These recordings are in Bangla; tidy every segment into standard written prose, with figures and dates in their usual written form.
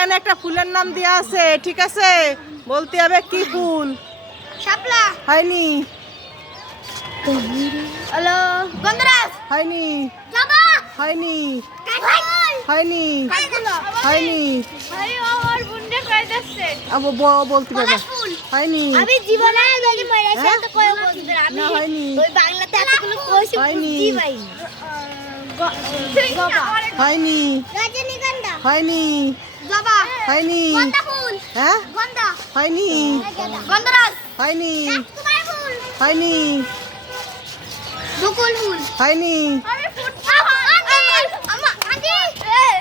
এখানে একটা ফুলের নাম দেওয়া আছে, ঠিক আছে? বলতে হবে কি ফুল। শাপলা হয়নি। হ্যালো গন্ধরাজ হয়নি। জবা হয়নি। কাঠগোলাপ হয়নি। হয়নি। ভাই আমার বুনডে কইতাছে বলতে পারবে। হয়নি। আমি জীবনে যদি মরে যাই তো কই বলতে আমি না, হয়নি। ওই বাংলাতে এতগুলো কইছি হয়নি। বুঝি ভাই জবা হয়নি। রজনীগন্ধা হয়নি। জবা হয়নি। গন্ধা ফুল হ্যাঁ গন্ধা হয়নি। গন্ধরাজ হয়নি। রাজকুমার ফুল হয়নি। বকুল ফুল হয়নি। আরে ফুটবল আমা আন্টি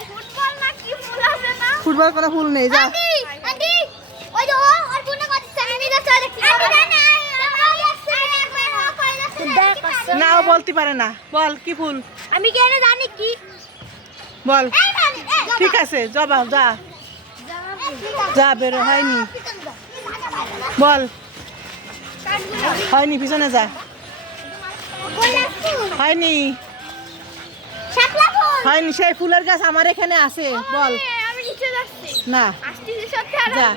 ফুটবল না কি ফুল আছে না ফুটবল কোনো ফুল নেই, যা। আন্টি আন্টি ওই যে আর কোন কথা সামনে যাচ্ছে দেখছি না, ও বলতে পারে না। বল কি ফুল। আমি কেন জানি কি বল। ঠিক আছে, জবা, যা যা বেরো। হয়নি। বল। হয়নি, পিছনে যা। হয়নি। শাপলা ফুল হয়নি। সেই ফুলের গাছ আমার এখানে আছে, বল। আমি নিচে যাচ্ছি না, আসছি সত্যি আর যা।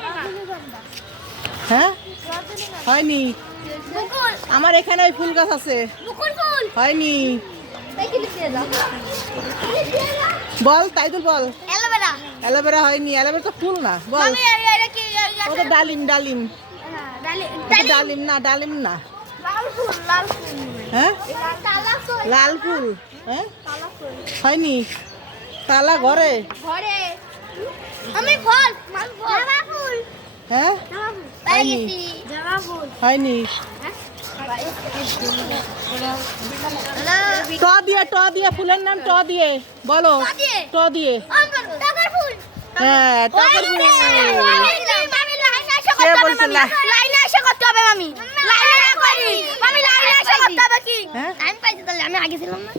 হ্যাঁ হয়নি। বকুল আমার এখানে ওই ফুল গাছ আছে। বকুল ফুল হয়নি। সাইকেল দিয়ে দাও বল, তাইদুল বল। অ্যালোভেরা অ্যালোভেরা হয়নি, অ্যালোভেরা তো ফুল না, বল। আমি এটা কি ও তো ডালিম, ডালিম। ডালি ডালিম না, ডালিম না। লাল ফুল হ্যাঁ তালা ফুল লাল ফুল। হ্যাঁ তালা ফুল হয়নি। তালা ঘরে। ঘরে আমি ফল জবা ফুল হ্যাঁ জবা ফুল হয়নি। জবা ফুল হয়নি। ট দিয়ে, ট দিয়ে, ফুলের নাম ট দিয়ে বলো। ট দিয়ে? ট দিয়ে। টগর ফুল হ্যাঁ, টগর ফুল। কে বলছে লাইনে এসে করতে হবে মামি লাইনে করি মামি লাইনে এসে করতে হবে কি হ্যাঁ আমি পাইছি তাহলে আমি আগে ছিলাম না